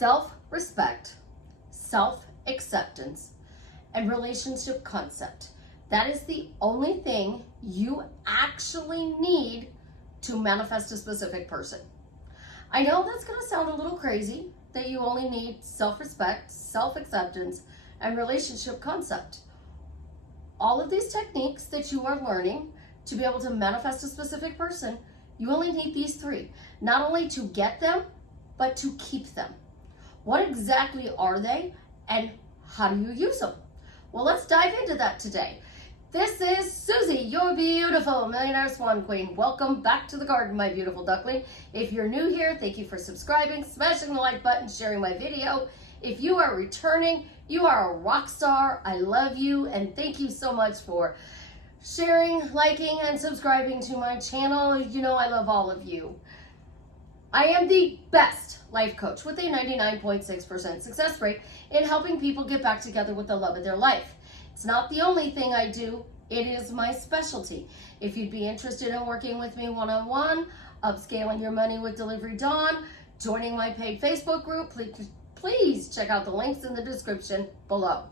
self-respect, self-acceptance, and relationship concept. That is the only thing you actually need to manifest a specific person. I know that's going to sound a little crazy that you only need self-respect, self-acceptance, and relationship concept. All of these techniques that you are learning to be able to manifest a specific person, you only need these three, not only to get them, but to keep them. What exactly are they and how do you use them? Well, let's dive into that today. This is Susie, your beautiful Millionaire Swan Queen. Welcome back to the garden, my beautiful duckling. If you're new here, thank you for subscribing, smashing the like button, sharing my video. If you are returning, you are a rock star. I love you and thank you so much for sharing, liking, and subscribing to my channel. You know I love all of you. I am the best life coach with a 99.6% success rate in helping people get back together with the love of their life. It's not the only thing I do, it is my specialty. If you'd be interested in working with me one-on-one, upscaling your money with Delivery Dawn, joining my paid Facebook group, please check out the links in the description below.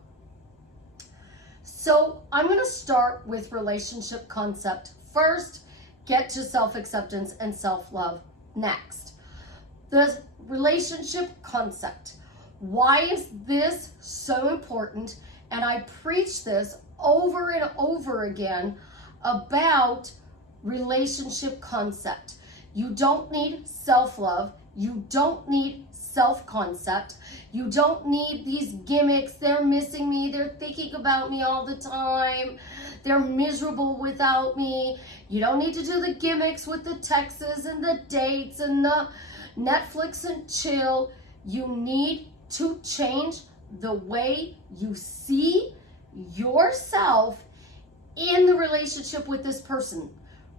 So I'm going to start with relationship concept first, get to self-acceptance and self-love next. The relationship concept. Why is this so important? And I preach this over and over again about relationship concept. You don't need self-love. You don't need self-concept. You don't need these gimmicks. They're missing me. They're thinking about me all the time. They're miserable without me. You don't need to do the gimmicks with the texts and the dates and the Netflix and chill. You need to change the way you see yourself in the relationship with this person.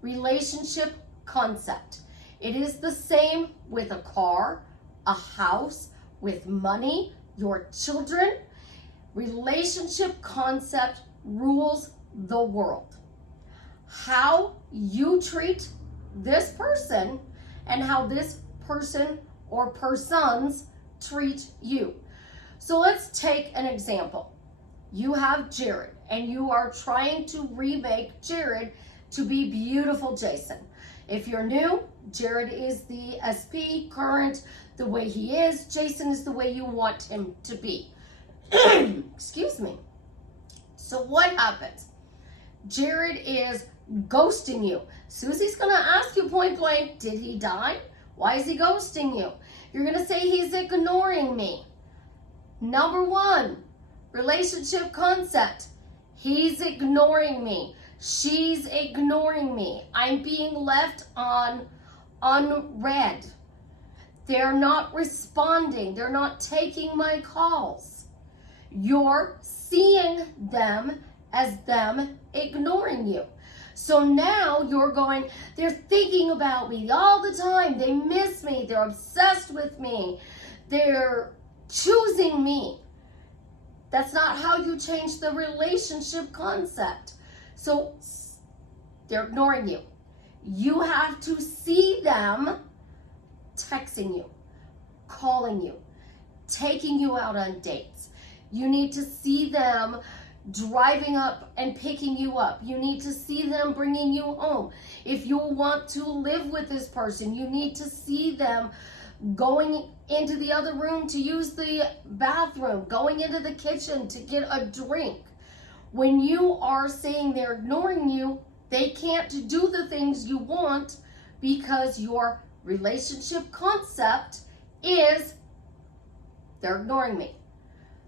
Relationship concept. It is the same with a car, a house, with money, your children. Relationship concept rules the world. How you treat this person and how this person or persons treat you. So let's take an example. You have Jared and you are trying to remake Jared to be beautiful Jason. If you're new, Jared is the SP, current, the way he is. Jason is the way you want him to be. Excuse me. So what happens? Jared is ghosting you. Susie's going to ask you point blank, did he die? Why is he ghosting you? You're going to say he's ignoring me. Number one, relationship concept. He's ignoring me. She's ignoring me. I'm being left on unread. They're not responding. They're not taking my calls. You're seeing them as them ignoring you. So now you're going, they're thinking about me all the time. They miss me. They're obsessed with me. They're choosing me. That's not how you change the relationship concept. So they're ignoring you. You have to see them texting you, calling you, taking you out on dates. You need to see them driving up and picking you up. You need to see them bringing you home. If you want to live with this person, you need to see them going into the other room to use the bathroom, going into the kitchen to get a drink. When you are saying they're ignoring you, they can't do the things you want because your relationship concept is they're ignoring me.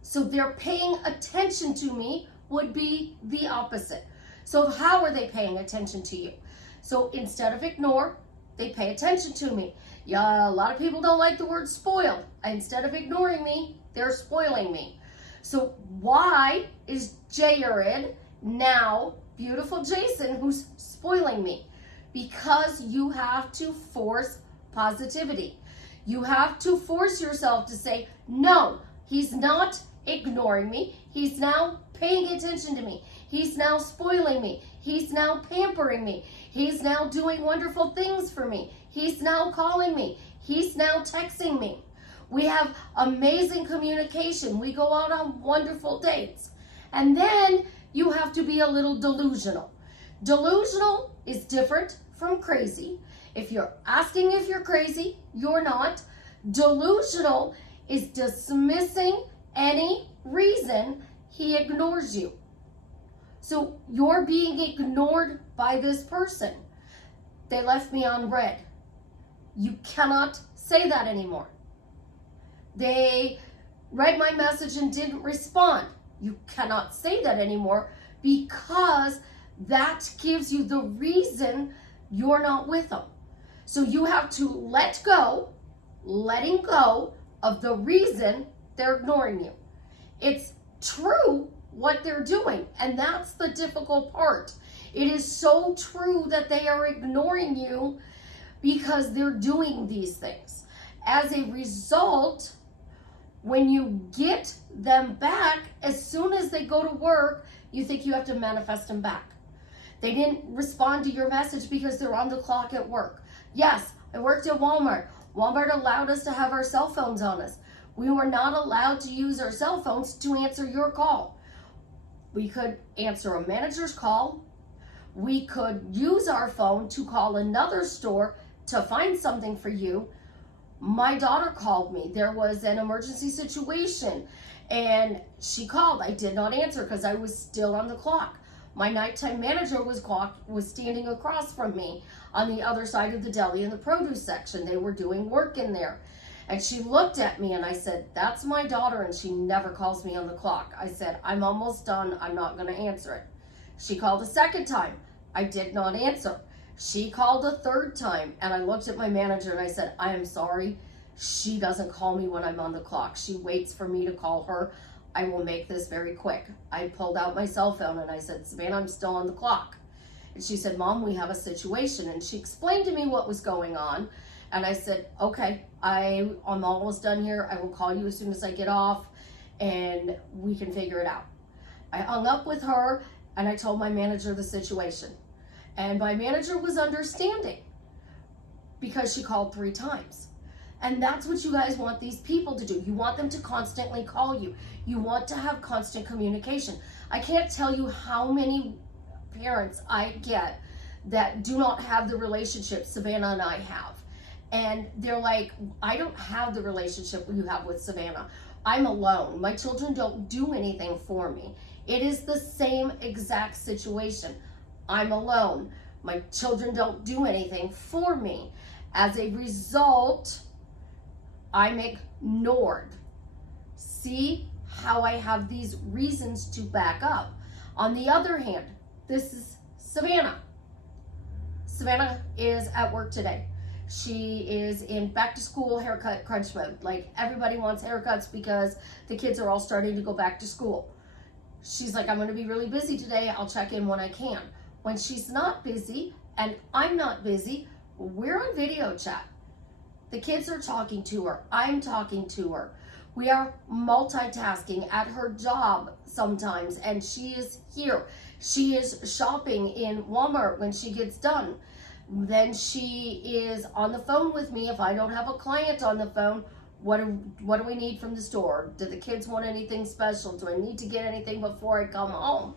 So they're paying attention to me would be the opposite. So how are they paying attention to you? So instead of ignore, they pay attention to me. Yeah, a lot of people don't like the word spoiled. Instead of ignoring me, they're spoiling me. So why is Jared now beautiful Jason who's spoiling me? Because you have to force positivity. You have to force yourself to say, no, he's not ignoring me. He's now paying attention to me. He's now spoiling me. He's now pampering me. He's now doing wonderful things for me. He's now calling me. He's now texting me. We have amazing communication. We go out on wonderful dates. And then you have to be a little delusional. Delusional is different from crazy. If you're asking if you're crazy, you're not. Delusional is dismissing any reason he ignores you. So you're being ignored by this person. They left me on red. You cannot say that anymore. They read my message and didn't respond. You cannot say that anymore, because that gives you the reason you're not with them. So you have to letting go of the reason they're ignoring you. It's true what they're doing, and that's the difficult part. It is so true that they are ignoring you because they're doing these things. As a result, when you get them back, as soon as they go to work, you think you have to manifest them back. They didn't respond to your message because they're on the clock at work. Yes, I worked at Walmart. Walmart allowed us to have our cell phones on us. We were not allowed to use our cell phones to answer your call. We could answer a manager's call. We could use our phone to call another store to find something for you. My daughter called me. There was an emergency situation and she called. I did not answer because I was still on the clock. My nighttime manager was standing across from me on the other side of the deli in the produce section. They were doing work in there. And she looked at me and I said, "That's my daughter and she never calls me on the clock." I said, "I'm almost done. I'm not going to answer it." She called a second time. I did not answer. She called a third time and I looked at my manager and I said, "I am sorry. She doesn't call me when I'm on the clock. She waits for me to call her. I will make this very quick." I pulled out my cell phone and I said, "Savannah, I'm still on the clock." And she said, "Mom, we have a situation." And she explained to me what was going on. And I said, "Okay, I'm almost done here. I will call you as soon as I get off and we can figure it out." I hung up with her and I told my manager the situation. And my manager was understanding because she called 3 times. And that's what you guys want these people to do. You want them to constantly call you. You want to have constant communication. I can't tell you how many parents I get that do not have the relationship Savannah and I have. And they're like, "I don't have the relationship you have with Savannah. I'm alone. My children don't do anything for me." It is the same exact situation. I'm alone. My children don't do anything for me. As a result, I'm ignored. See how I have these reasons to back up. On the other hand, this is Savannah. Savannah is at work today. She is in back to school haircut crunch mode. Like, everybody wants haircuts because the kids are all starting to go back to school. She's like, "I'm going to be really busy today. I'll check in when I can." When she's not busy and I'm not busy, we're on video chat. The kids are talking to her. I'm talking to her. We are multitasking at her job sometimes, and she is here. She is shopping in Walmart when she gets done. Then she is on the phone with me. If I don't have a client on the phone, what do we need from the store? Do the kids want anything special? Do I need to get anything before I come home?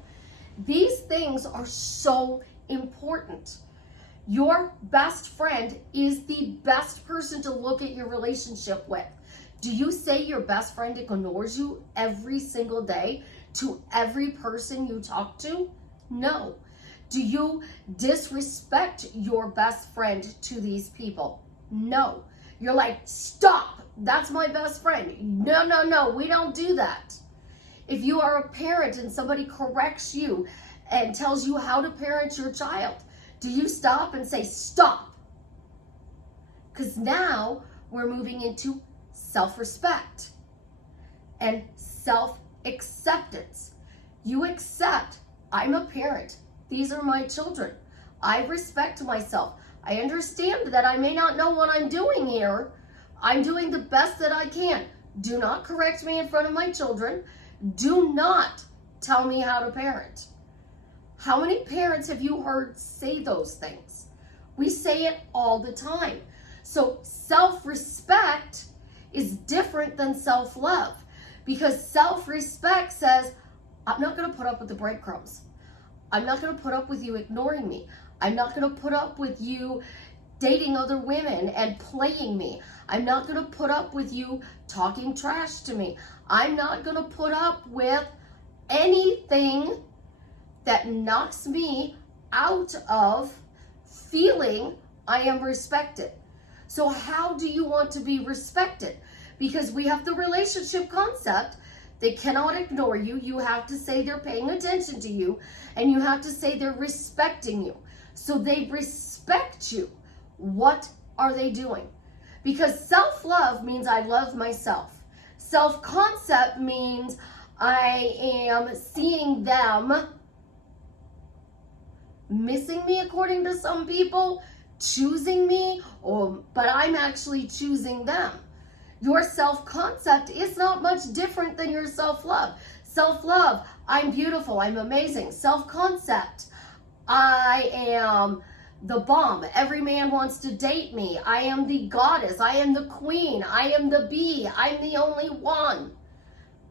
These things are so important. Your best friend is the best person to look at your relationship with. Do you say your best friend ignores you every single day to every person you talk to? No. Do you disrespect your best friend to these people? No. You're like, "Stop, that's my best friend." No, we don't do that. If you are a parent and somebody corrects you and tells you how to parent your child, do you stop and say, "Stop"? Because now we're moving into self-respect and self-acceptance. You accept, I'm a parent. These are my children. I respect myself. I understand that I may not know what I'm doing here. I'm doing the best that I can. Do not correct me in front of my children. Do not tell me how to parent. How many parents have you heard say those things? We say it all the time. So self-respect is different than self-love, because self-respect says, I'm not going to put up with the breadcrumbs. I'm not going to put up with you ignoring me. I'm not going to put up with you dating other women and playing me. I'm not going to put up with you talking trash to me. I'm not going to put up with anything that knocks me out of feeling I am respected. So how do you want to be respected? Because we have the relationship concept. They cannot ignore you. You have to say they're paying attention to you, and you have to say they're respecting you. So they respect you. What are they doing? Because self-love means I love myself. Self-concept means I am seeing them missing me, according to some people, choosing me, but I'm actually choosing them. Your self-concept is not much different than your self-love. Self-love, I'm beautiful, I'm amazing. Self-concept, I am the bomb. Every man wants to date me. I am the goddess. I am the queen. I am the bee. I'm the only one.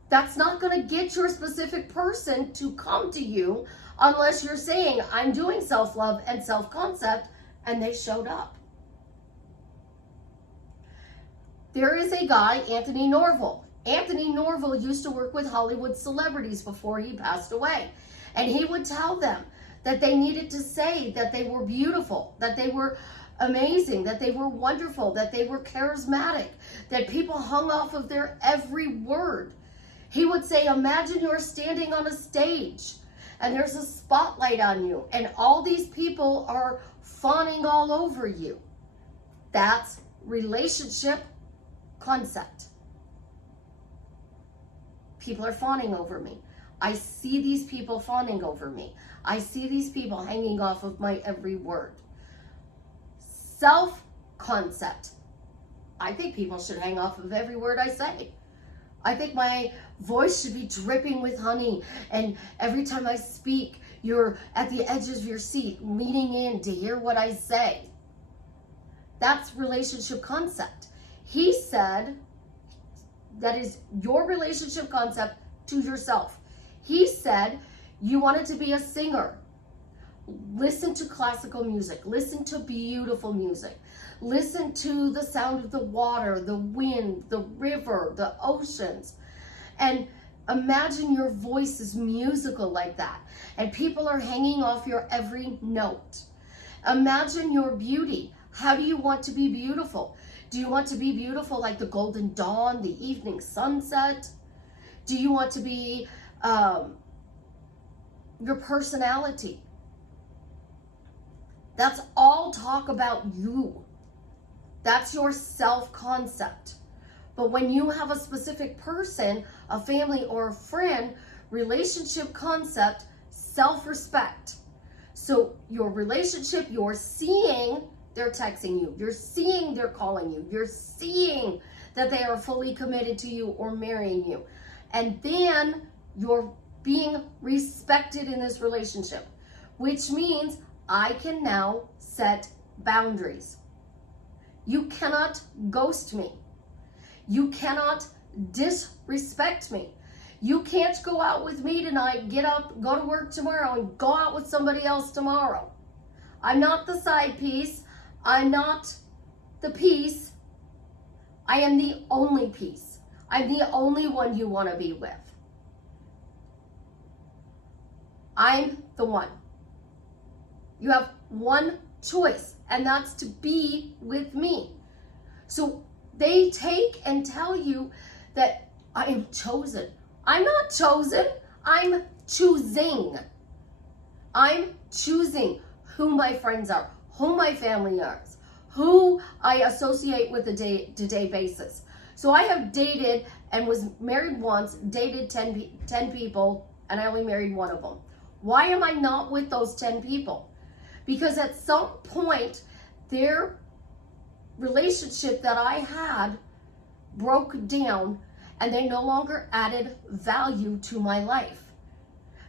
That's not going to get your specific person to come to you unless you're saying, I'm doing self-love and self-concept, and they showed up. There is a guy, Anthony Norville. Anthony Norville used to work with Hollywood celebrities before he passed away. And he would tell them that they needed to say that they were beautiful, that they were amazing, that they were wonderful, that they were charismatic, that people hung off of their every word. He would say, imagine you're standing on a stage and there's a spotlight on you and all these people are fawning all over you. That's relationship concept. People are fawning over me. I see these people fawning over me. I see these people hanging off of my every word. Self-concept. I think people should hang off of every word I say. I think my voice should be dripping with honey, and every time I speak, you're at the edges of your seat, leaning in to hear what I say. That's relationship concept. He said that is your relationship concept to yourself. He said you wanted to be a singer. Listen to classical music. Listen to beautiful music. Listen to the sound of the water, the wind, the river, the oceans. And imagine your voice is musical like that. And people are hanging off your every note. Imagine your beauty. How do you want to be beautiful? Do you want to be beautiful like the golden dawn, the evening sunset? Do you want to be your personality? That's all talk about you. That's your self-concept. But when you have a specific person, a family or a friend, relationship concept, self-respect. So your relationship, you're seeing they're texting you. You're seeing they're calling you. You're seeing that they are fully committed to you or marrying you. And then you're being respected in this relationship, which means I can now set boundaries. You cannot ghost me. You cannot disrespect me. You can't go out with me tonight, get up, go to work tomorrow, and go out with somebody else tomorrow. I'm not the side piece. I'm not the piece. I am the only piece. I'm the only one you want to be with. I'm the one. You have one choice, and that's to be with me. So they take and tell you that I am chosen. I'm not chosen. I'm choosing. I'm choosing who my friends are, who my family is, who I associate with a day-to-day basis. So I have dated and was married once, dated 10 people, and I only married one of them. Why am I not with those 10 people? Because at some point, their relationship that I had broke down and they no longer added value to my life.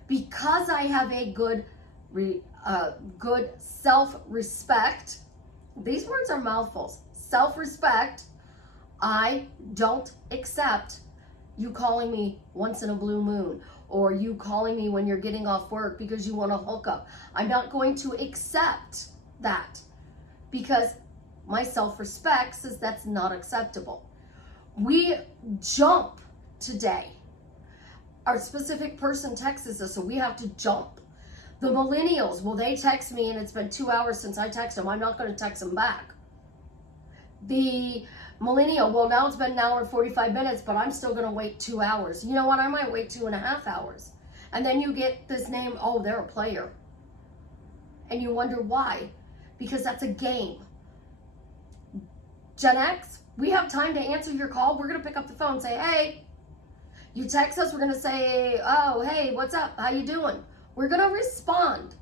Because I have a good self-respect, these words are mouthfuls, self-respect, I don't accept you calling me once in a blue moon, or you calling me when you're getting off work because you want to hook up. I'm not going to accept that, because my self-respect says that's not acceptable. We jump today. Our specific person texts us, so we have to jump. The millennials, well, they text me and it's been 2 hours since I text them. I'm not going to text them back. The millennial, well, now it's been an hour and 45 minutes, but I'm still going to wait 2 hours. You know what? I might wait 2.5 hours. And then you get this name, oh, they're a player. And you wonder why. Because that's a game. Gen X, we have time to answer your call. We're going to pick up the phone and say, hey. You text us, we're going to say, oh, hey, what's up? How you doing? We're going to respond.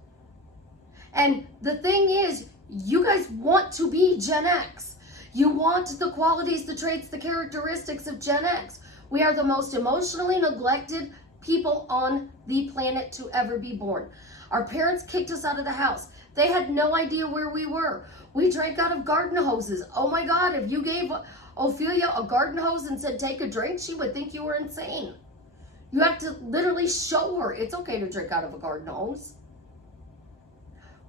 And the thing is, you guys want to be Gen X. You want the qualities, the traits, the characteristics of Gen X. We are the most emotionally neglected people on the planet to ever be born. Our parents kicked us out of the house. They had no idea where we were. We drank out of garden hoses. Oh my God, if you gave Ophelia a garden hose and said, take a drink, she would think you were insane. You have to literally show her it's okay to drink out of a garden hose.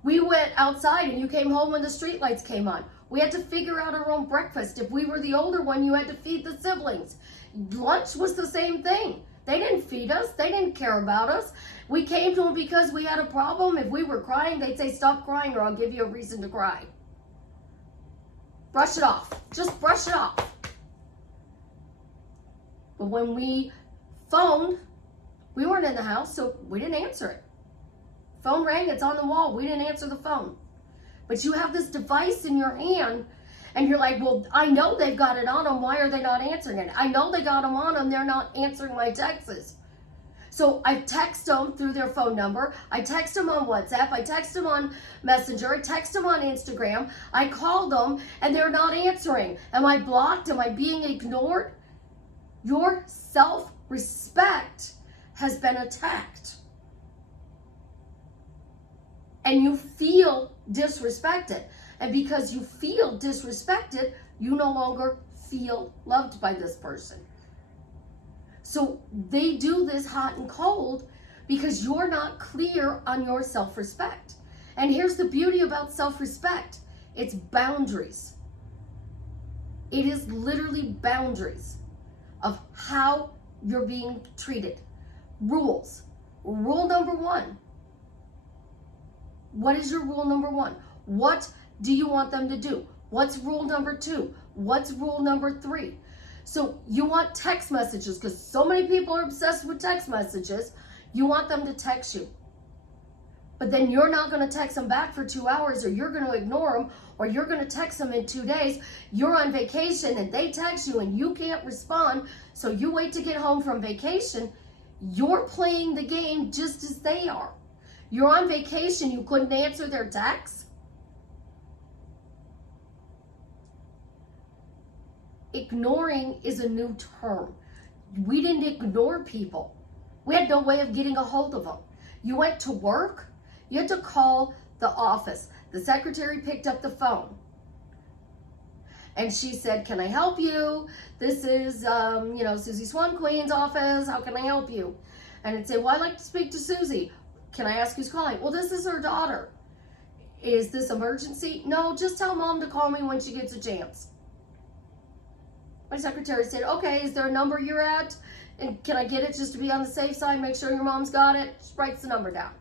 We went outside and you came home when the street lights came on. We had to figure out our own breakfast. If we were the older one, you had to feed the siblings. Lunch was the same thing. They didn't feed us. They didn't care about us. We came to them because we had a problem. If we were crying, they'd say, stop crying or I'll give you a reason to cry. Brush it off. Just brush it off. But when we phoned, we weren't in the house, so we didn't answer it. Phone rang, it's on the wall. We didn't answer the phone. But you have this device in your hand, and you're like, well, I know they've got it on them. Why are they not answering it? I know they got them on them. They're not answering my texts. So I text them through their phone number. I text them on WhatsApp. I text them on Messenger. I text them on Instagram. I call them, and they're not answering. Am I blocked? Am I being ignored? Your self-respect has been attacked. And you feel disrespected. And because you feel disrespected, you no longer feel loved by this person. So they do this hot and cold because you're not clear on your self-respect. And here's the beauty about self-respect. It's boundaries. It is literally boundaries of how you're being treated. Rules. Rule number 1. What is your rule number 1? What do you want them to do? What's rule number 2? What's rule number 3? So you want text messages, because so many people are obsessed with text messages. You want them to text you. But then you're not going to text them back for 2 hours, or you're going to ignore them, or you're going to text them in 2 days. You're on vacation and they text you and you can't respond. So you wait to get home from vacation. You're playing the game just as they are. You're on vacation, you couldn't answer their texts. Ignoring is a new term. We didn't ignore people. We had no way of getting a hold of them. You went to work, you had to call the office. The secretary picked up the phone. And she said, can I help you? This is, Susie Swan Queen's office. How can I help you? And it'd say, well, I'd like to speak to Susie. Can I ask who's calling? Well, this is her daughter. Is this emergency? No, just tell mom to call me when she gets a chance. My secretary said, okay, is there a number you're at? And can I get it just to be on the safe side? Make sure your mom's got it. She writes the number down.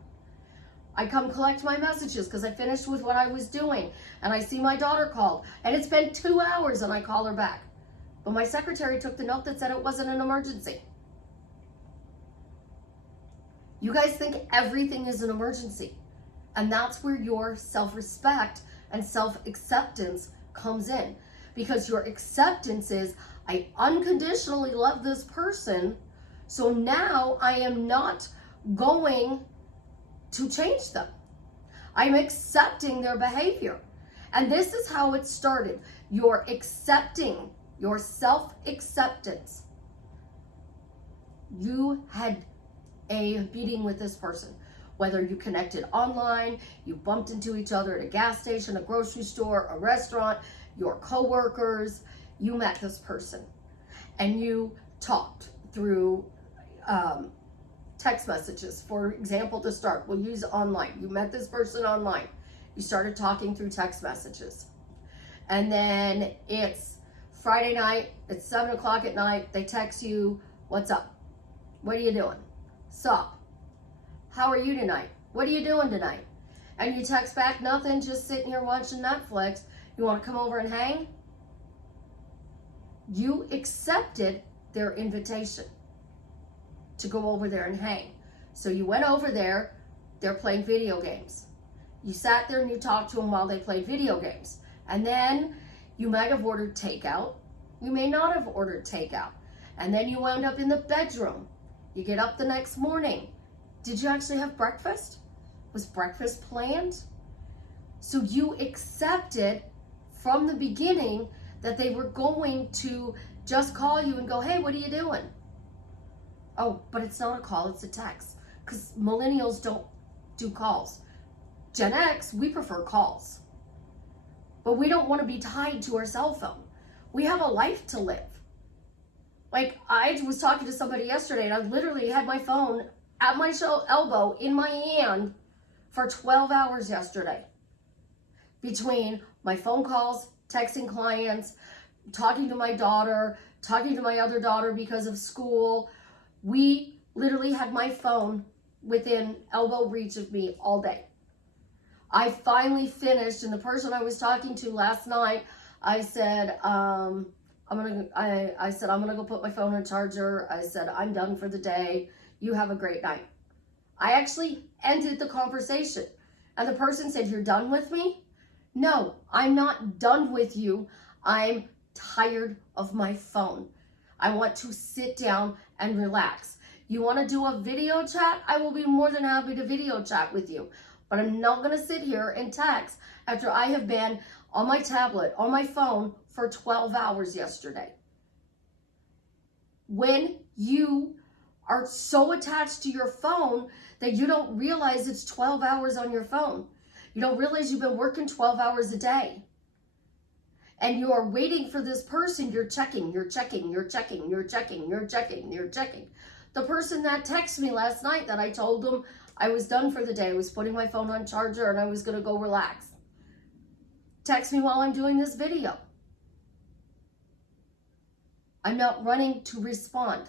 I come collect my messages because I finished with what I was doing. And I see my daughter called. And it's been 2 hours and I call her back. But my secretary took the note that said it wasn't an emergency. You guys think everything is an emergency. And that's where your self-respect and self-acceptance comes in. Because your acceptance is, I unconditionally love this person, so now I am not going to change them. I'm accepting their behavior. And this is how it started. You're accepting, your self-acceptance. You had a meeting with this person, whether you connected online, you bumped into each other at a gas station, a grocery store, a restaurant, your coworkers, you met this person and you talked through text messages, for example, to start. We'll use online. You met this person online. You started talking through text messages. And then it's Friday night, it's 7 o'clock at night, they text you, what's up? What are you doing? Sup? How are you tonight? What are you doing tonight? And you text back, nothing, just sitting here watching Netflix. You want to come over and hang? You accepted their invitation to go over there and hang. So you went over there, they're playing video games. You sat there and you talked to them while they played video games. And then you might have ordered takeout. You may not have ordered takeout. And then you wound up in the bedroom. You get up the next morning. Did you actually have breakfast? Was breakfast planned? So you accepted from the beginning that they were going to just call you and go, hey, what are you doing? Oh, but it's not a call, it's a text. Because millennials don't do calls. Gen X, we prefer calls. But we don't want to be tied to our cell phone. We have a life to live. Like, I was talking to somebody yesterday and I literally had my phone at my elbow in my hand for 12 hours yesterday. Between my phone calls, texting clients, talking to my daughter, talking to my other daughter because of school. We literally had my phone within elbow reach of me all day. I finally finished, and the person I was talking to last night, I said, I'm gonna go put my phone on charger. I said, I'm done for the day. You have a great night. I actually ended the conversation. And the person said, you're done with me? No, I'm not done with you. I'm tired of my phone. I want to sit down and relax. You want to do a video chat? I will be more than happy to video chat with you. But I'm not going to sit here and text after I have been on my tablet, on my phone for 12 hours yesterday. When you are so attached to your phone that you don't realize it's 12 hours on your phone. You don't realize you've been working 12 hours a day. And you are waiting for this person, you're checking. The person that texted me last night that I told them I was done for the day, I was putting my phone on charger and I was going to go relax. Text me while I'm doing this video. I'm not running to respond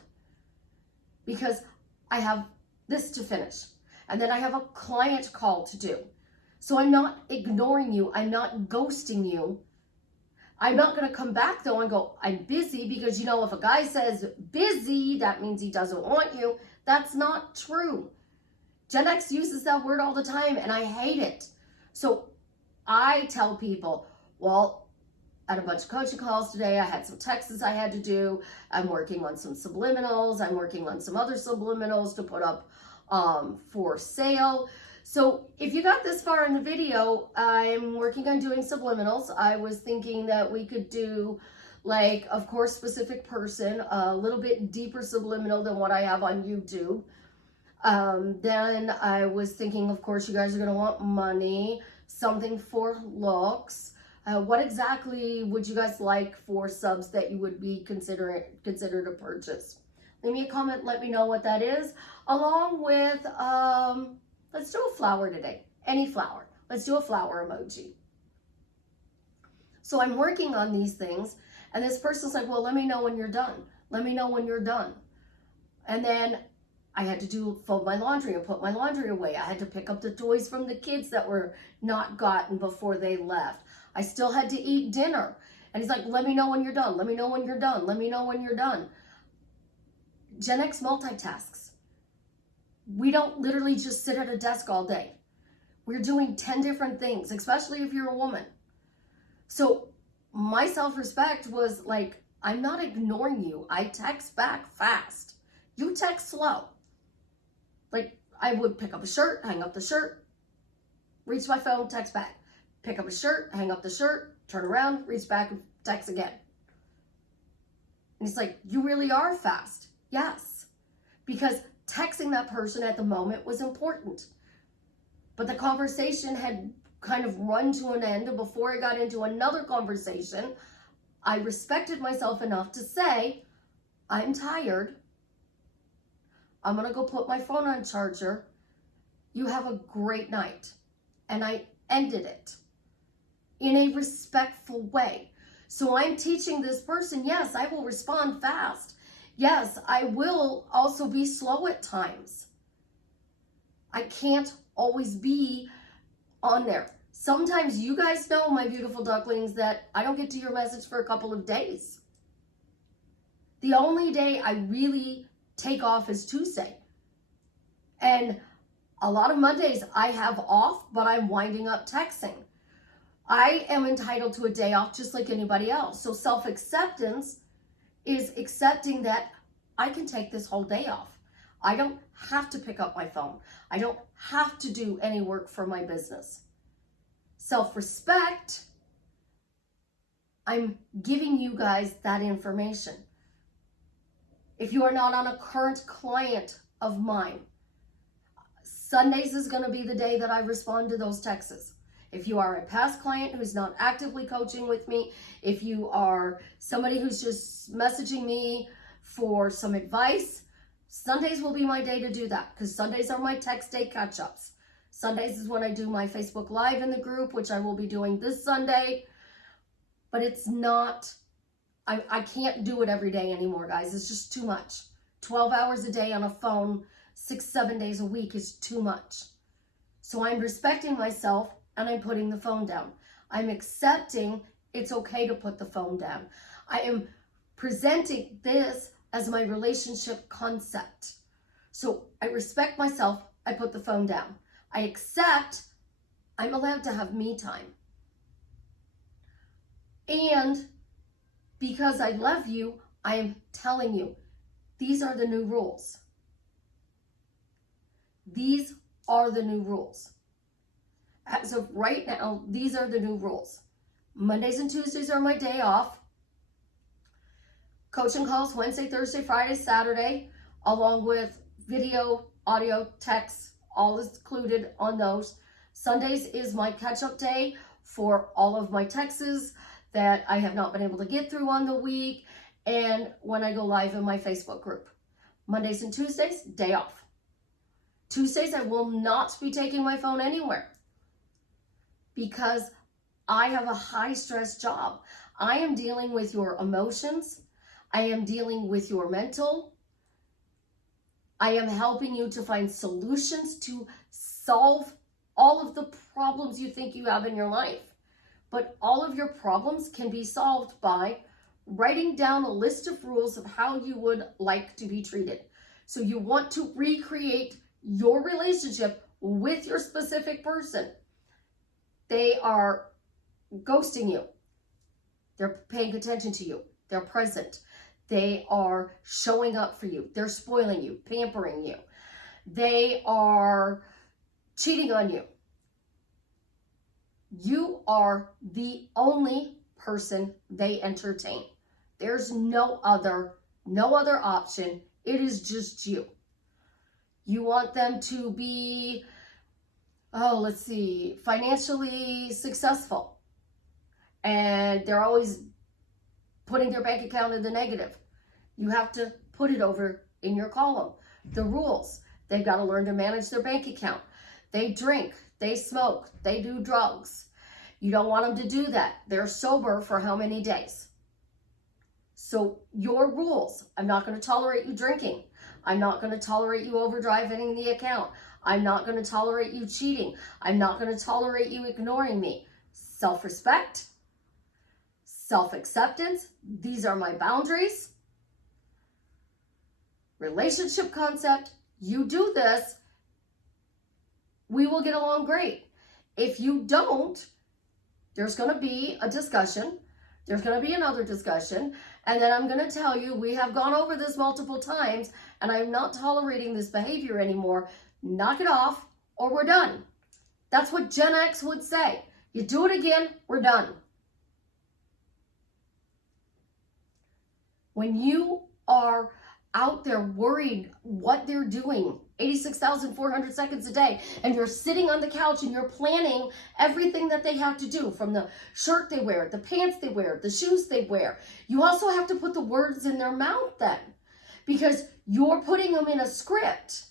because I have this to finish. And then I have a client call to do. So I'm not ignoring you. I'm not ghosting you. I'm not going to come back though and go, I'm busy, because you know, if a guy says busy, that means he doesn't want you. That's not true. Gen X uses that word all the time and I hate it. So I tell people, well, I had a bunch of coaching calls today. I had some texts I had to do. I'm working on some subliminals. I'm working on some other subliminals to put up for sale. So if you got this far in the video, I'm working on doing subliminals. I was thinking that we could do, like, of course, specific person, a little bit deeper subliminal than what I have on YouTube. Then I was thinking, of course, you guys are going to want money, something for looks. What exactly would you guys like for subs that you would be considered a purchase? Leave me a comment, let me know what that is. Along with, let's do a flower today. Any flower. Let's do a flower emoji. So I'm working on these things, and this person's like, well, let me know when you're done. Let me know when you're done. And then I had to fold my laundry and put my laundry away. I had to pick up the toys from the kids that were not gotten before they left. I still had to eat dinner. And he's like, let me know when you're done. Let me know when you're done. Let me know when you're done. Gen X multitasks. We don't literally just sit at a desk all day. We're doing 10 different things, especially if you're a woman. So my self-respect was like, I'm not ignoring you. I text back fast. You text slow. Like, I would pick up a shirt, hang up the shirt, reach my phone, text back. Pick up a shirt, hang up the shirt, turn around, reach back, and text again. And it's like, you really are fast. Yes. Because texting that person at the moment was important. But the conversation had kind of run to an end, and before I got into another conversation, I respected myself enough to say, I'm tired. I'm going to go put my phone on charger. You have a great night. And I ended it in a respectful way. So I'm teaching this person, yes, I will respond fast. Yes, I will also be slow at times. I can't always be on there. Sometimes you guys know, my beautiful ducklings, that I don't get to your message for a couple of days. The only day I really take off is Tuesday. And a lot of Mondays I have off, but I'm winding up texting. I am entitled to a day off just like anybody else. So self-acceptance is accepting that I can take this whole day off. I don't have to pick up my phone. I don't have to do any work for my business. Self-respect, I'm giving you guys that information. If you are not on a current client of mine, Sundays is going to be the day that I respond to those texts. If you are a past client who's not actively coaching with me, if you are somebody who's just messaging me for some advice, Sundays will be my day to do that, because Sundays are my text day catch-ups. Sundays is when I do my Facebook Live in the group, which I will be doing this Sunday. But it's not, I can't do it every day anymore, guys. It's just too much. 12 hours a day on a phone, 6-7 days a week is too much. So I'm respecting myself and I'm putting the phone down. I'm accepting it's okay to put the phone down. I am presenting this as my relationship concept. So I respect myself, I put the phone down. I accept I'm allowed to have me time. And because I love you, I am telling you, these are the new rules. These are the new rules. As of right now, these are the new rules. Mondays and Tuesdays are my day off. Coaching calls Wednesday, Thursday, Friday, Saturday, along with video, audio, text, all is included on those. Sundays is my catch-up day for all of my texts that I have not been able to get through on the week, and when I go live in my Facebook group. Mondays and Tuesdays, day off. Tuesdays, I will not be taking my phone anywhere because I have a high-stress job. I am dealing with your emotions. I am dealing with your mental. I am helping you to find solutions to solve all of the problems you think you have in your life. But all of your problems can be solved by writing down a list of rules of how you would like to be treated. So you want to recreate your relationship with your specific person. They are ghosting you. They're paying attention to you. They're present. They are showing up for you. They're spoiling you, pampering you. They are cheating on you. You are the only person they entertain. There's no other option. It is just you. You want them to be, financially successful. And they're always putting their bank account in the negative. You have to put it over in your column. The rules. They've got to learn to manage their bank account. They drink, they smoke, they do drugs. You don't want them to do that. They're sober for how many days? So your rules. I'm not going to tolerate you drinking. I'm not going to tolerate you overdriving the account. I'm not going to tolerate you cheating. I'm not going to tolerate you ignoring me. Self-respect, self-acceptance. These are my boundaries. Relationship concept. You do this, we will get along great. If you don't, there's going to be a discussion. There's going to be another discussion. And then I'm going to tell you, we have gone over this multiple times and I'm not tolerating this behavior anymore. Knock it off or we're done. That's what Gen X would say. You do it again, we're done. When you are out there worried what they're doing 86,400 seconds a day, and you're sitting on the couch and you're planning everything that they have to do, from the shirt they wear, the pants they wear, the shoes they wear. You also have to put the words in their mouth then, because you're putting them in a script.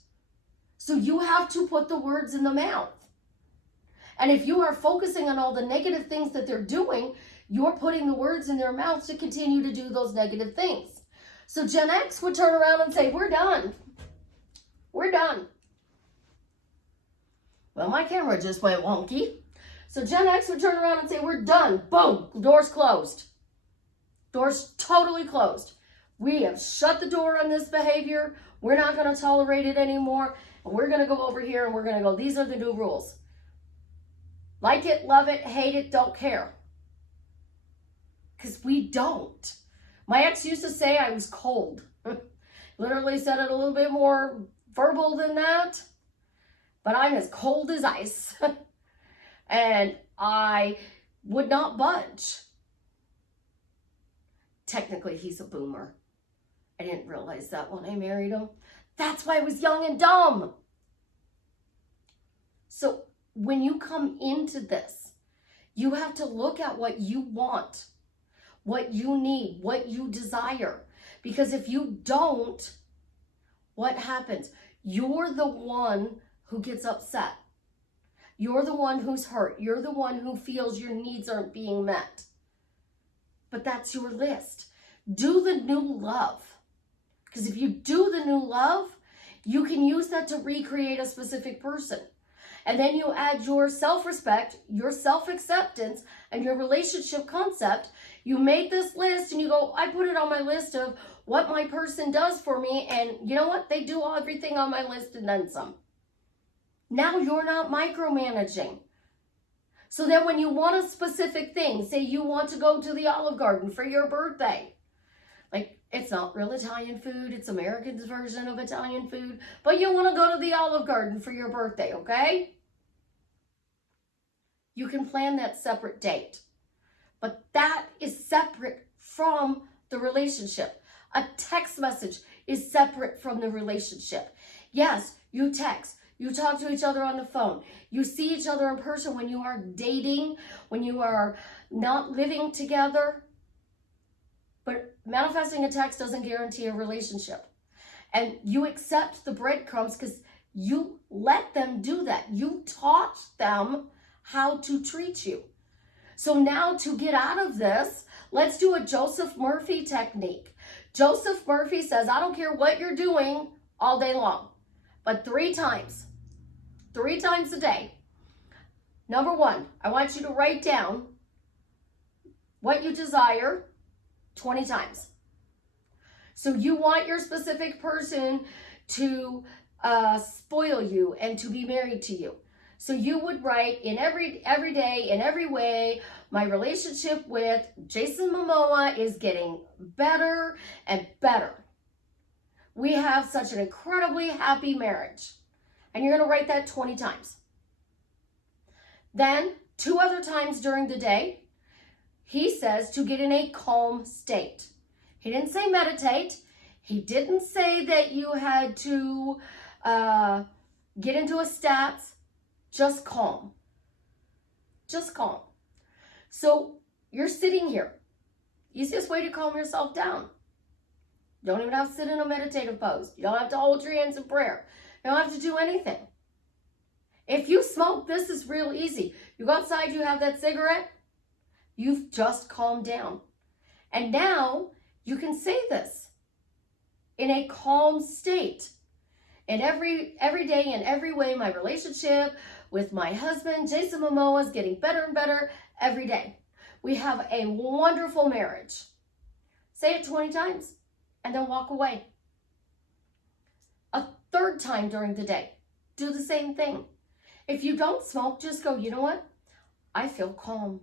So you have to put the words in the mouth. And if you are focusing on all the negative things that they're doing, you're putting the words in their mouths to continue to do those negative things. So Gen X would turn around and say, we're done. We're done. Well, my camera just went wonky. So Gen X would turn around and say, we're done. Boom, door's closed. Door's totally closed. We have shut the door on this behavior. We're not going to tolerate it anymore. And we're going to go over here and we're going to go, these are the new rules. Like it, love it, hate it, don't care. Because we don't. My ex used to say I was cold. Literally said it a little bit more verbal than that. But I'm as cold as ice. And I would not budge. Technically, he's a boomer. I didn't realize that when I married him. That's why I was young and dumb. So when you come into this, you have to look at what you want, what you need, what you desire. Because if you don't, what happens? You're the one who gets upset. You're the one who's hurt. You're the one who feels your needs aren't being met. But that's your list. Do the new love. Because if you do the new love, you can use that to recreate a specific person. And then you add your self-respect, your self-acceptance, and your relationship concept. You made this list and you go, I put it on my list of what my person does for me. And you know what? They do everything on my list and then some. Now you're not micromanaging. So then when you want a specific thing, say you want to go to the Olive Garden for your birthday. Like, it's not real Italian food. It's American's version of Italian food. But you want to go to the Olive Garden for your birthday, okay? You can plan that separate date. But that is separate from the relationship. A text message is separate from the relationship. Yes, you text. You talk to each other on the phone. You see each other in person when you are dating, when you are not living together. But manifesting a text doesn't guarantee a relationship. And you accept the breadcrumbs because you let them do that. You taught them how to treat you. So now to get out of this, let's do a Joseph Murphy technique. Joseph Murphy says, I don't care what you're doing all day long, but 3 times a day. Number 1, I want you to write down what you desire 20 times. So you want your specific person to spoil you and to be married to you. So you would write in every day, in every way, my relationship with Jason Momoa is getting better and better. We have such an incredibly happy marriage. And you're going to write that 20 times. Then 2 other times during the day, he says to get in a calm state. He didn't say meditate. He didn't say that you had to get into a stats. Just calm. Just calm. So you're sitting here. Easiest way to calm yourself down. You don't even have to sit in a meditative pose. You don't have to hold your hands in prayer. You don't have to do anything. If you smoke, this is real easy. You go outside, you have that cigarette. You've just calmed down. And now you can say this in a calm state. And every day, in every way, my relationship with my husband, Jason Momoa, is getting better and better every day. We have a wonderful marriage. Say it 20 times and then walk away. A 3rd time during the day, do the same thing. If you don't smoke, just go, you know what? I feel calm.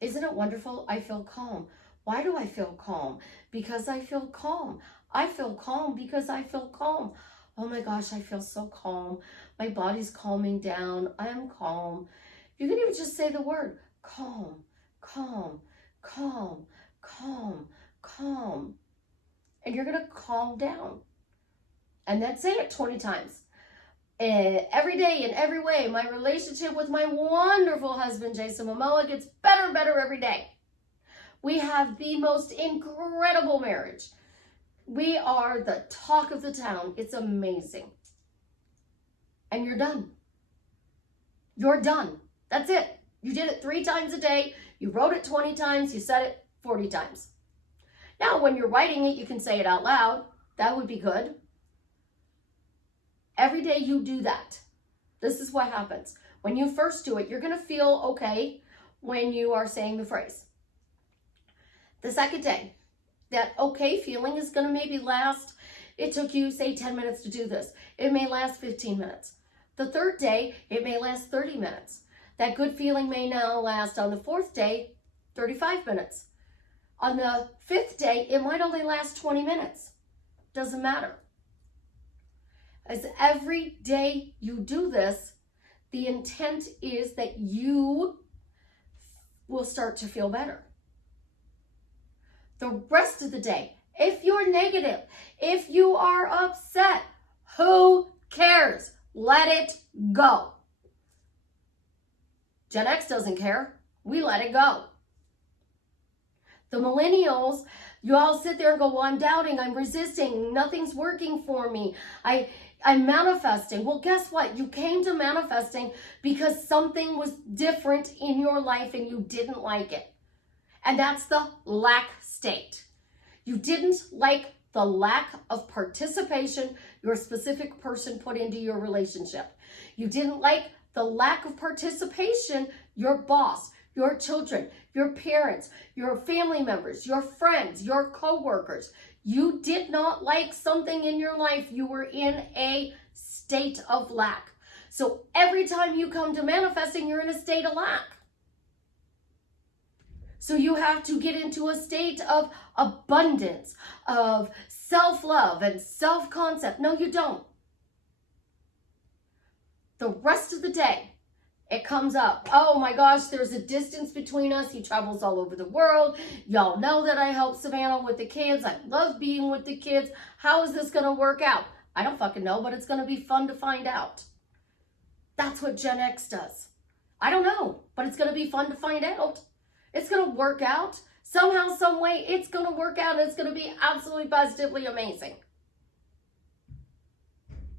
Isn't it wonderful? I feel calm. Why do I feel calm? Because I feel calm. I feel calm because I feel calm. Oh my gosh, I feel so calm. My body's calming down. I am calm. You can even just say the word calm, calm, calm, calm, calm. And you're going to calm down. And then say it 20 times. Every day, in every way, my relationship with my wonderful husband, Jason Momoa, gets better and better every day. We have the most incredible marriage. We are the talk of the town. It's amazing. And you're done. You're done. That's it. You did it 3 times a day. You wrote it 20 times. You said it 40 times. Now, when you're writing it, you can say it out loud. That would be good. Every day you do that. This is what happens. When you first do it, you're going to feel okay when you are saying the phrase. The second day, that okay feeling is going to maybe last, it took you, say, 10 minutes to do this. It may last 15 minutes. The third day, it may last 30 minutes. That good feeling may now last on the 4th day, 35 minutes. On the 5th day, it might only last 20 minutes. Doesn't matter. As every day you do this, the intent is that you will start to feel better. The rest of the day, if you're negative, if you are upset, who cares? Let it go. Gen X doesn't care. We let it go. The millennials, you all sit there and go, well, I'm doubting, I'm resisting, nothing's working for me. I'm manifesting. Well, guess what? You came to manifesting because something was different in your life and you didn't like it. And that's the lack state. You didn't like the lack of participation your specific person put into your relationship. You didn't like the lack of participation your boss, your children, your parents, your family members, your friends, your coworkers. You did not like something in your life. You were in a state of lack. So every time you come to manifesting, you're in a state of lack. So you have to get into a state of abundance, of self-love and self-concept. No, you don't. The rest of the day, it comes up. Oh my gosh, there's a distance between us. He travels all over the world. Y'all know that I help Savannah with the kids. I love being with the kids. How is this going to work out? I don't fucking know, but it's going to be fun to find out. That's what Gen X does. I don't know, but it's going to be fun to find out. It's going to work out. Somehow, some way, it's going to work out and it's going to be absolutely positively amazing.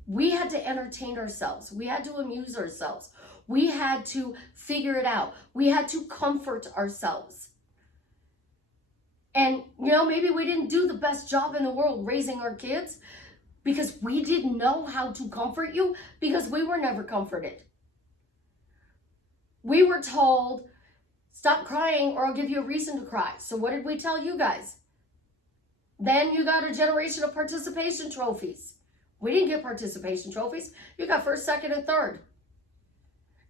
We had to entertain ourselves. We had to amuse ourselves. We had to figure it out. We had to comfort ourselves. And, you know, maybe we didn't do the best job in the world raising our kids because we didn't know how to comfort you because we were never comforted. We were told, stop crying or I'll give you a reason to cry. So what did we tell you guys? Then you got a generation of participation trophies. We didn't get participation trophies. You got 1st, 2nd, and 3rd.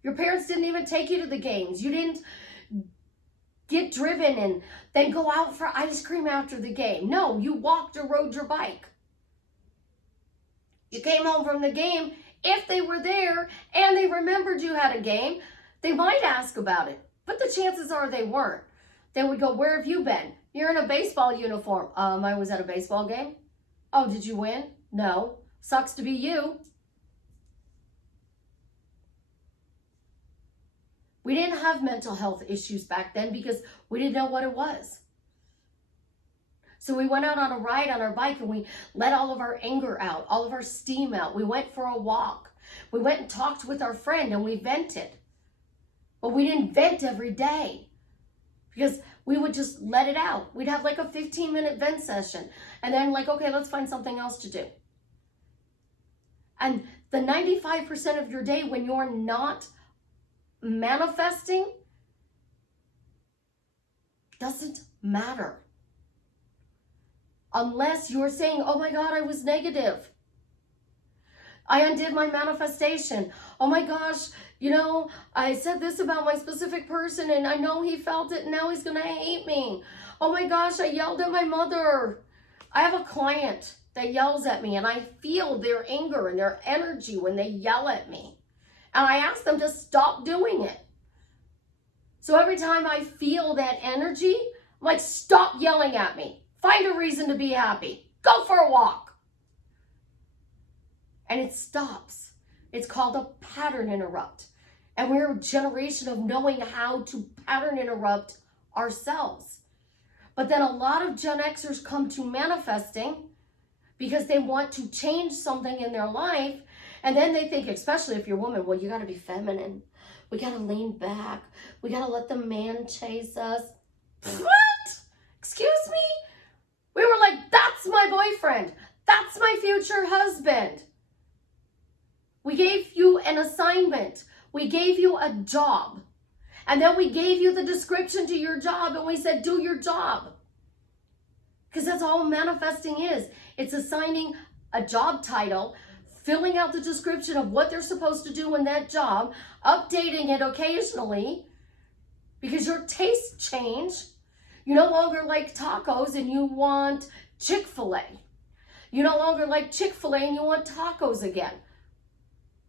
Your parents didn't even take you to the games. You didn't get driven and then go out for ice cream after the game. No, you walked or rode your bike. You came home from the game. If they were there and they remembered you had a game, they might ask about it. But the chances are they weren't. They would go, where have you been? You're in a baseball uniform. I was at a baseball game. Oh, did you win? No. Sucks to be you. We didn't have mental health issues back then because we didn't know what it was. So we went out on a ride on our bike and we let all of our anger out, all of our steam out. We went for a walk. We went and talked with our friend and we vented. But we didn't vent every day because we would just let it out. We'd have like a 15-minute vent session and then like, okay, let's find something else to do. And the 95% of your day when you're not manifesting doesn't matter. Unless you're saying, oh my God, I was negative. I undid my manifestation. Oh my gosh, you know, I said this about my specific person and I know he felt it and now he's gonna hate me. Oh my gosh, I yelled at my mother. I have a client that yells at me and I feel their anger and their energy when they yell at me. And I ask them to stop doing it. So every time I feel that energy, I'm like, stop yelling at me. Find a reason to be happy. go for a walk. And it stops. It's called a pattern interrupt. And we're a generation of knowing how to pattern interrupt ourselves. But then a lot of Gen Xers come to manifesting because they want to change something in their life. And then they think, especially if you're a woman, well, you got to be feminine. We got to lean back. We got to let the man chase us. What? Excuse me? We were like, that's my boyfriend. That's my future husband. We gave you an assignment. We gave you a job. And then we gave you the description to your job and we said, do your job. Because that's all manifesting is. It's assigning a job title, filling out the description of what they're supposed to do in that job, updating it occasionally because your tastes change. You no longer like tacos and you want Chick-fil-A. You no longer like Chick-fil-A and you want tacos again.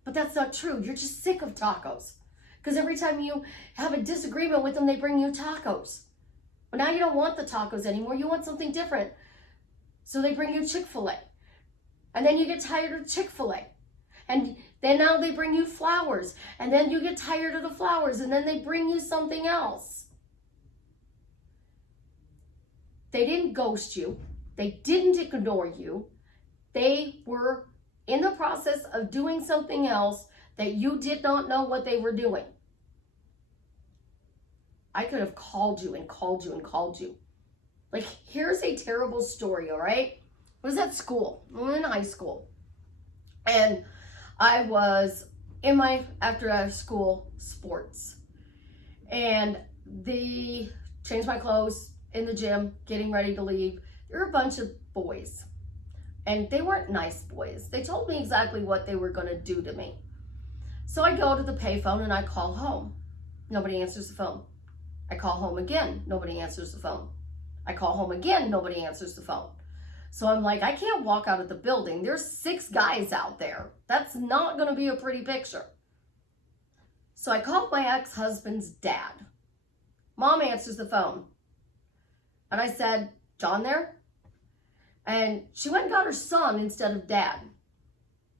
But that's not true. You're just sick of tacos. Because every time you have a disagreement with them, they bring you tacos. But now you don't want the tacos anymore. You want something different. So they bring you Chick-fil-A. And then you get tired of Chick-fil-A. And then now they bring you flowers. And then you get tired of the flowers. And then they bring you something else. They didn't ghost you. They didn't ignore you. They were in the process of doing something else that you did not know what they were doing. I could have called you and called you and called you. Like, here's a terrible story, all right? I was at school. I was in high school. And I was in my after school sports. And they changed my clothes in the gym, getting ready to leave. There were a bunch of boys. And they weren't nice boys. They told me exactly what they were going to do to me. So I go to the payphone and I call home. Nobody answers the phone. I call home again. Nobody answers the phone. I call home again. Nobody answers the phone. So I'm like, I can't walk out of the building. There's 6 guys out there. That's not going to be a pretty picture. So I called my ex-husband's dad. Mom answers the phone. And I said, John there? And she went and got her son instead of dad.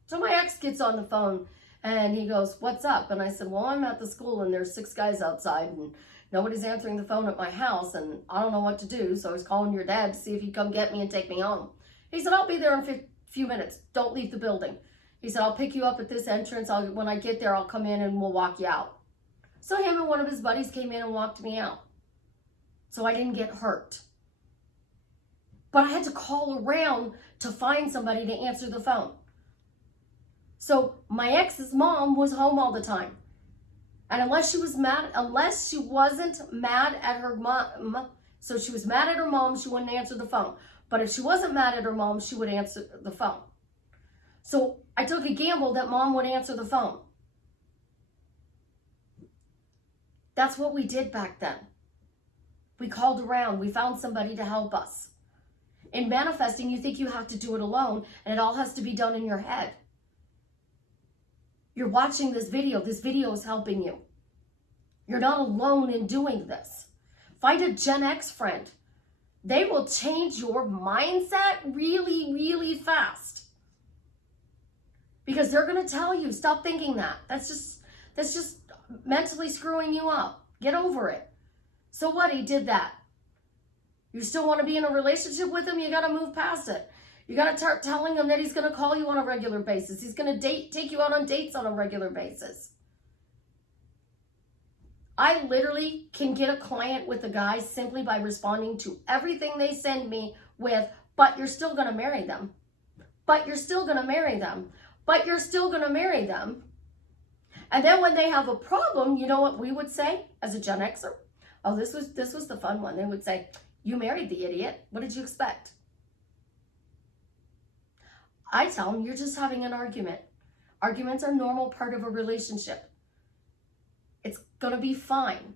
So my ex gets on the phone and he goes, what's up? And I said, well, I'm at the school and there's 6 guys outside and nobody's answering the phone at my house and I don't know what to do. So I was calling your dad to see if he'd come get me and take me home. He said, I'll be there in a few minutes. Don't leave the building. He said, I'll pick you up at this entrance. When I get there, I'll come in and we'll walk you out. So him and one of his buddies came in and walked me out. So I didn't get hurt. But I had to call around to find somebody to answer the phone. So my ex's mom was home all the time. And unless she wasn't mad at her mom, so she was mad at her mom, she wouldn't answer the phone. But if she wasn't mad at her mom, she would answer the phone. So I took a gamble that mom would answer the phone. That's what we did back then. We called around. We found somebody to help us. In manifesting, you think you have to do it alone, and it all has to be done in your head. You're watching this video. This video is helping you. You're not alone in doing this. Find a Gen X friend. They will change your mindset really, really fast. Because they're going to tell you, stop thinking that. That's just mentally screwing you up. Get over it. So what? He did that. You still want to be in a relationship with him? You got to move past it. You got to start telling him that he's going to call you on a regular basis. He's going to take you out on dates on a regular basis. I literally can get a client with a guy simply by responding to everything they send me with, but you're still going to marry them. But you're still going to marry them. But you're still going to marry them. And then when they have a problem, you know what we would say as a Gen Xer? Oh, this was the fun one. They would say, you married the idiot. What did you expect? I tell them, you're just having an argument. Arguments are a normal part of a relationship. It's going to be fine.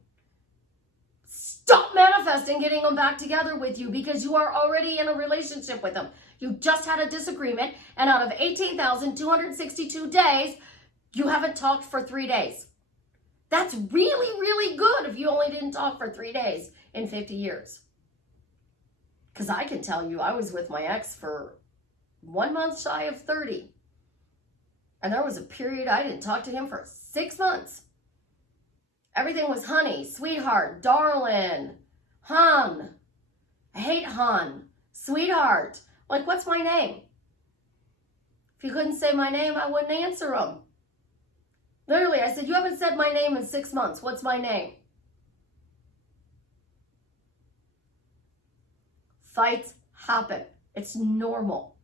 Stop manifesting getting them back together with you because you are already in a relationship with them. You just had a disagreement, and out of 18,262 days, you haven't talked for 3 days. That's really, really good if you only didn't talk for 3 days in 50 years. Because I can tell you, I was with my ex for 1 month shy of 30. And there was a period I didn't talk to him for 6 months. Everything was honey, sweetheart, darling, hon. I hate hon, sweetheart. Like, what's my name? If you couldn't say my name, I wouldn't answer him. Literally, I said, you haven't said my name in 6 months. What's my name? Fights happen. It's normal.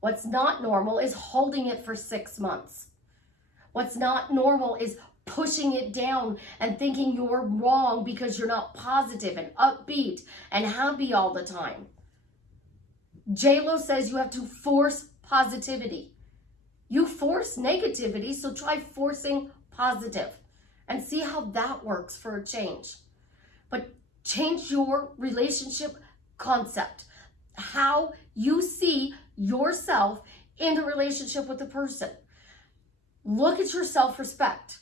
What's not normal is holding it for 6 months. What's not normal is pushing it down and thinking you're wrong because you're not positive and upbeat and happy all the time. J-Lo says you have to force positivity. You force negativity, so try forcing positive and see how that works for a change. But change your relationship concept, how you see yourself in the relationship with the person. Look at your self-respect.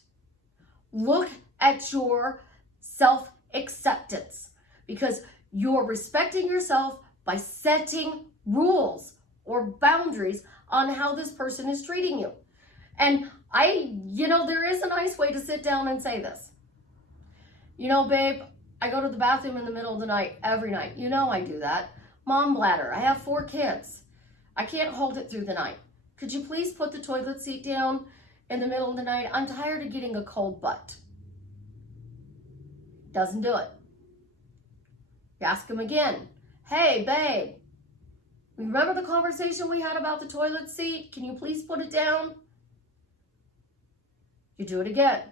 Look at your self-acceptance, because you're respecting yourself by setting rules or boundaries on how this person is treating you. And there is a nice way to sit down and say this. Babe, I go to the bathroom in the middle of the night every night. I do that. Mom bladder. I have 4 kids. I can't hold it through the night. Could you please put the toilet seat down in the middle of the night? I'm tired of getting a cold butt. Doesn't do it. You ask him again. Hey, babe, remember the conversation we had about the toilet seat? Can you please put it down? You do it again.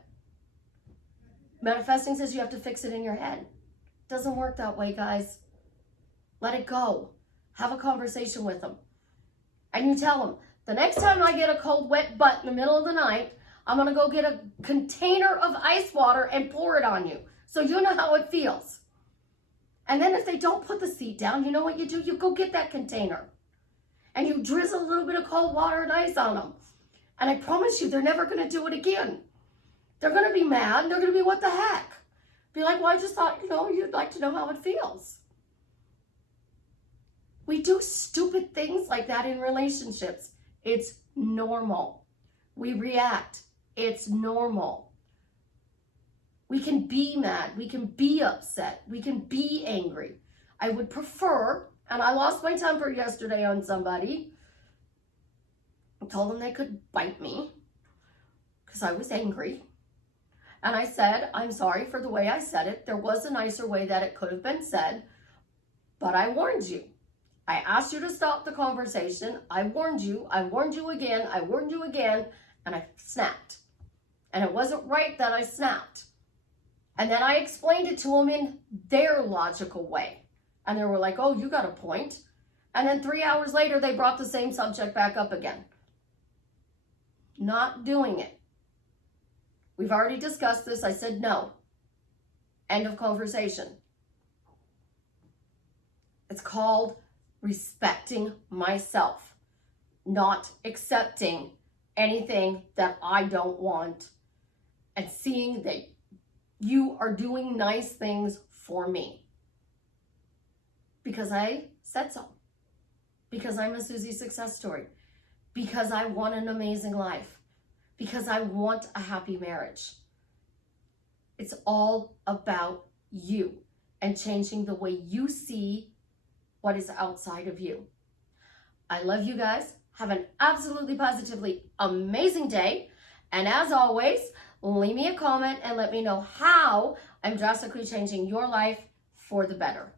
Manifesting says you have to fix it in your head. Doesn't work that way, guys. Let it go. Have a conversation with them. And you tell them, the next time I get a cold, wet butt in the middle of the night, I'm going to go get a container of ice water and pour it on you, so you know how it feels. And then if they don't put the seat down, you know what you do? You go get that container and you drizzle a little bit of cold water and ice on them. And I promise you, they're never going to do it again. They're going to be mad. They're going to be, what the heck? Be like, well, I just thought, you'd like to know how it feels. We do stupid things like that in relationships. It's normal. We react. It's normal. We can be mad. We can be upset. We can be angry. I would prefer, and I lost my temper yesterday on somebody. I told them they could bite me because I was angry. And I said, I'm sorry for the way I said it. There was a nicer way that it could have been said, but I warned you. I asked you to stop the conversation. I warned you. I warned you again. I warned you again. And I snapped. And it wasn't right that I snapped. And then I explained it to them in their logical way. And they were like, oh, you got a point. And then 3 hours later, they brought the same subject back up again. Not doing it. We've already discussed this. I said no. End of conversation. It's called respecting myself, not accepting anything that I don't want, and seeing that you are doing nice things for me because I said so, because I'm a Susie success story, because I want an amazing life, because I want a happy marriage. It's all about you and changing the way you see what is outside of you. I love you guys. Have an absolutely positively amazing day. And as always, leave me a comment and let me know how I'm drastically changing your life for the better.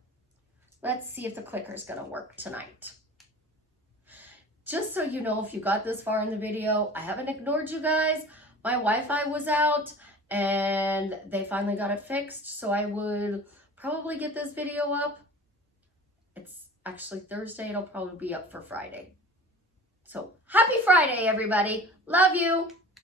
Let's see if the clicker's gonna work tonight. Just so you know, if you got this far in the video, I haven't ignored you guys. My Wi-Fi was out and they finally got it fixed. So I would probably get this video up. It's actually Thursday. It'll probably be up for Friday. So happy Friday, everybody. Love you.